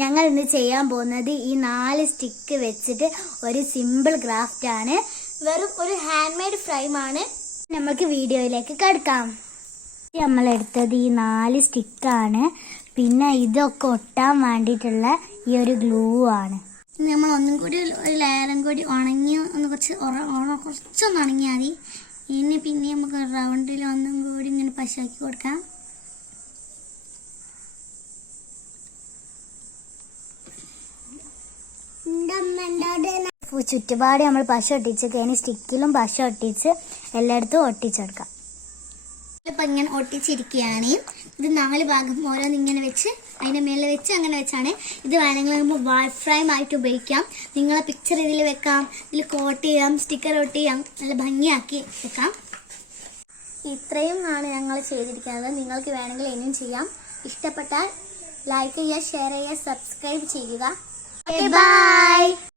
ഞങ്ങൾ ഇന്ന് ചെയ്യാൻ പോകുന്നത് ഈ 4 സ്റ്റിക്ക് വെച്ചിട്ട് ഒരു സിമ്പിൾ ക്രാഫ്റ്റ് ആണ്. വെറും ഒരു ഹാൻഡ് മെയ്ഡ് ഫ്രെയിമാണ്. നമുക്ക് വീഡിയോയിലേക്ക് കടക്കാം. നമ്മൾ എടുത്തത് ഈ 4 സ്റ്റിക്കാണ്. പിന്നെ ഇതൊക്കെ ഒട്ടാൻ വേണ്ടിയിട്ടുള്ള ഈ ഒരു ഗ്ലൂ ആണ്. നമ്മൾ ഒന്നും കൂടി ഒരു ലെയറും കൂടി ഉണങ്ങി കുറച്ചൊന്ന് ഉണങ്ങിയാൽ മതി. ഇനി പിന്നെ നമുക്ക് റൗണ്ടിൽ ഒന്നും കൂടി ഇങ്ങനെ പശാക്കി കൊടുക്കാം. ചുറ്റുപാട് നമ്മൾ പശ ഒട്ടിച്ച് കഴിഞ്ഞ് സ്റ്റിക്കിലും പശ ഒട്ടിച്ച് എല്ലായിടത്തും ഒട്ടിച്ചെടുക്കാം. ഇപ്പം ഇങ്ങനെ ഒട്ടിച്ചിരിക്കുകയാണ്. ഇത് 4 ഭാഗം ഓരോന്ന് ഇങ്ങനെ വെച്ച് അതിൻ്റെ മേലെ വെച്ച് അങ്ങനെ വെച്ചാണ്. ഇത് വേണമെങ്കിൽ നമുക്ക് വാൾ ഫ്രെയിം ആയിട്ട് ഉപയോഗിക്കാം. നിങ്ങളെ പിക്ചർ ഇതിൽ വെക്കാം, ഇതിൽ കോട്ട് ചെയ്യാം, സ്റ്റിക്കർ ഒട്ട് ചെയ്യാം, നല്ല ഭംഗിയാക്കി വെക്കാം. ഇത്രയും ആണ് ഞങ്ങൾ ചെയ്തിരിക്കുന്നത്. നിങ്ങൾക്ക് വേണമെങ്കിൽ ഇനിയും ചെയ്യാം. ഇഷ്ടപ്പെട്ടാൽ ലൈക്ക് ചെയ്യുക, ഷെയർ ചെയ്യുക, സബ്സ്ക്രൈബ് ചെയ്യുക. ബൈ.